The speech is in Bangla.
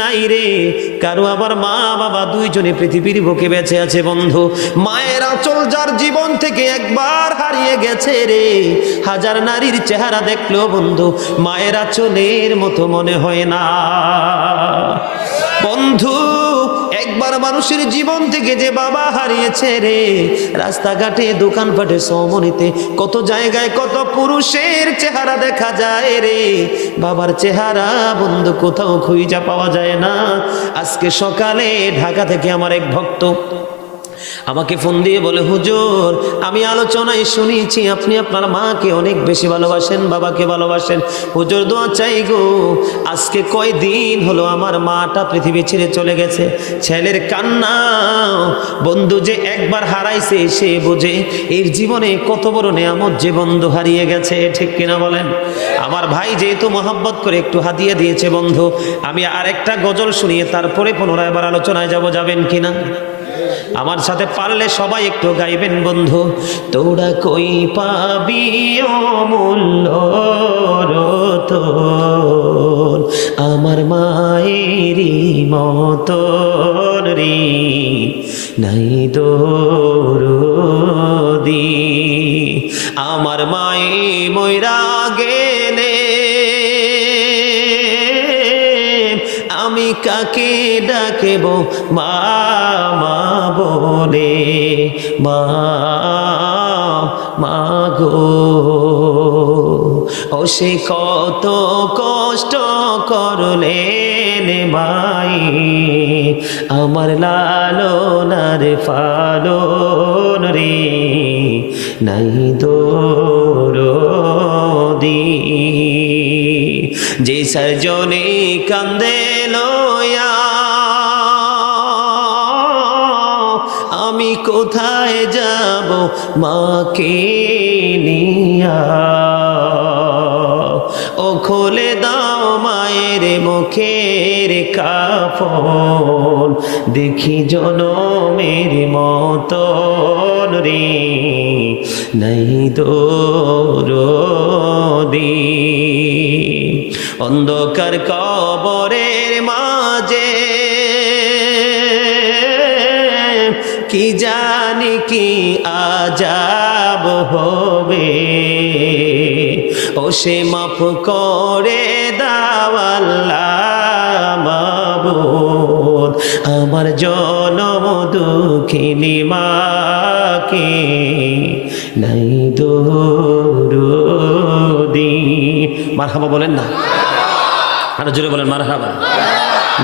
নাই রে, কারো আবার মা বাবা দুইজনে পৃথিবীর বুকে বেঁচে আছে বন্ধু। মায়ের আঁচল যার জীবন থেকে একবার হারিয়ে গেছে রে, হাজার নারীর চেহারা দেখলো বন্ধু মায়ের আঁচলের মতো মনে হয় না বন্ধু। একবার মানুষের জীবন থেকে যে বাবা হারিয়েছে রে, রাস্তাঘাটে দোকানপাটে সমনিতে কত জায়গায় কত পুরুষের চেহারা দেখা যায় রে, বাবার চেহারা বন্ধু কোথাও খুঁজে পাওয়া যায় না। আজকে সকালে ঢাকা থেকে আমার এক ভক্ত আমাকে ফোন দিয়ে বলে, হুজুর আমি আলোচনায় শুনেছি আপনি আপনার মাকে অনেক বেশি ভালোবাসেন, বাবাকে ভালোবাসেন, হুজুর দোয়া চাই গো। আজকে কয়দিন হলো আমার মাটা পৃথিবী ছেড়ে চলে গেছে। ছেলের কান্না বন্ধু যে একবার হারাইছে সে বোঝে এর জীবনে কত বড় নেয়ামত যে বন্ধু হারিয়ে গেছে, ঠিক কিনা বলেন? আমার ভাই যেহেতু মহব্বত করে একটু হাদিয়া দিয়েছে বন্ধু, আমি আরেকটা গজল শুনিয়ে তারপরে পুনরায় আবার আলোচনায় যাবেন কিনা? আমার সাথে পারলে সবাই একটু গাইবেন বন্ধু। তোরা কই পাবি অমূল্য রতন, আমার মায়েরই মতন রে নাই দরদি, আমার মায়ে মইরা গেলে আমি কাকে ডাকেব মা মা বলে, মা মা গো। ও সে কত কষ্ট করলেন মাই, আমার লালনার পালন রে নাই দরদি। যে সজনে কান্দে লয়া আমি কোথায় যাব মাকে নিয়া, ও খুলে দাও মায়ের মুখের কাফন, দেখি জনমের মতন রে নাই দরদি। অন্ধকার কবরের মাঝে কি জানি কি আজাব হবে, ও সে মাফ করে দাও আল্লাহ মাবুদ, আমার জনম দুঃখিনী মাকে নাই দরদি। মারহাবা বলেন না, আরো জোরে বলেন মারহাবা।